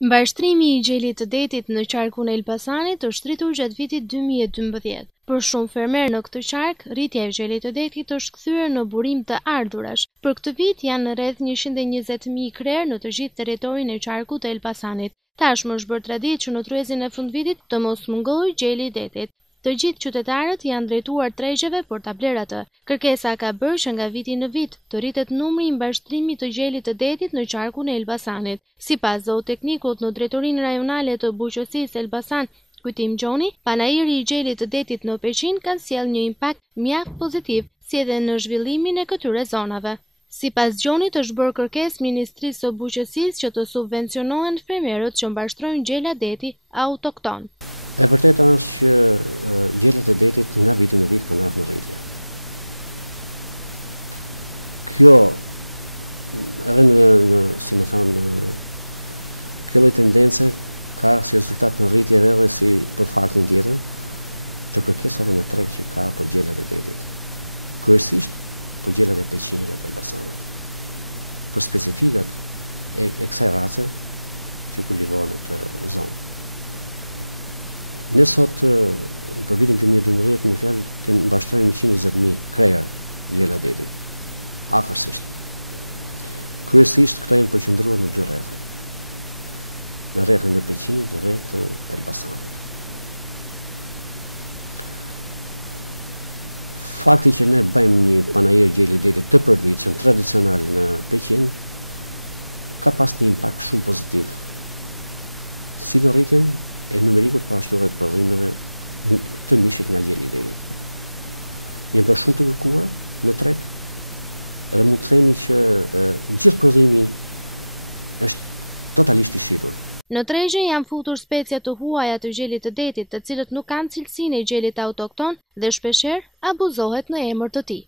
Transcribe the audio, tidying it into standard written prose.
Mbashtrimi I gjelit të detit në qarkun e Elbasanit është rritur gjatë vitit 2012. Për shumë fermer në këtë qark, rritja e gjelit të detit është kthyer në burim të ardhurash. Për këtë vit janë rreth 120.000 krerë në të gjithë territorin e qarkut të Elbasanit. Tashmë është bërë traditë që në tryezin e fundvitit të mos mungojë gjeli I detit. Të gjithë qytetarët janë drejtuar tregjeve për ta bler atë. Kërkesa ka bërë që nga viti në vit të rritet numri I mbashtrimit të gjelit të detit në qarkun e Elbasanit. Sipas zooteknikut në drejtorinë rajonale të bujqësisë Elbasan, Kujtim Gjoni, panairi I gjelit të detit në Peqin ka sjellë një impakt mjaft pozitiv, si edhe në zhvillimin e këtyre zonave. Sipas Gjonit është bërë kërkesë Ministrisë së Bujqësisë që të subvencionohen fermerët që mbashtrojnë gjela deti autokton. E vërteta është që gjelet e detit nga viti në vit kanë ardhur në rritje. Kjo edhe si më thonë, kjo lloj tendence ka si rezultat në rritje edhe si për faktin tjetër të kërkesave në treg që ka për gjelat e detit. Kryesisht për gjelat e Peqinit dhe të Elbasanit. Për specifikat e kësaj race që kultivohen në të zonë. Ne sot, për vitin 2012, me fjalë, kemi mbashtrojmë 120.000 krerë gjela detit, afërsisht. Kryesisht këto janë përqendruar në dy rrethe. Në rrethën e Peqinit dhe rreth të Elbasanit. Fakti që ne bëjmë një panajir gjeli detit të përditshëm tradicional në Peqin ka pas një impakt shumë pozitiv. Si në rritjen e numerikut po ashtu edhe të prodhimeve të mishit nga gjeli I detit. Jemi për shumë të kërkuar në treg, edhe mund të themi që gjithë prodhimi është totalisht I shitur. Në tregje janë futur specia të huaja të gjelit të detit, të cilët nuk kanë cilësinë e gjelit autokton dhe shpeshherë abuzohet në emër të tij.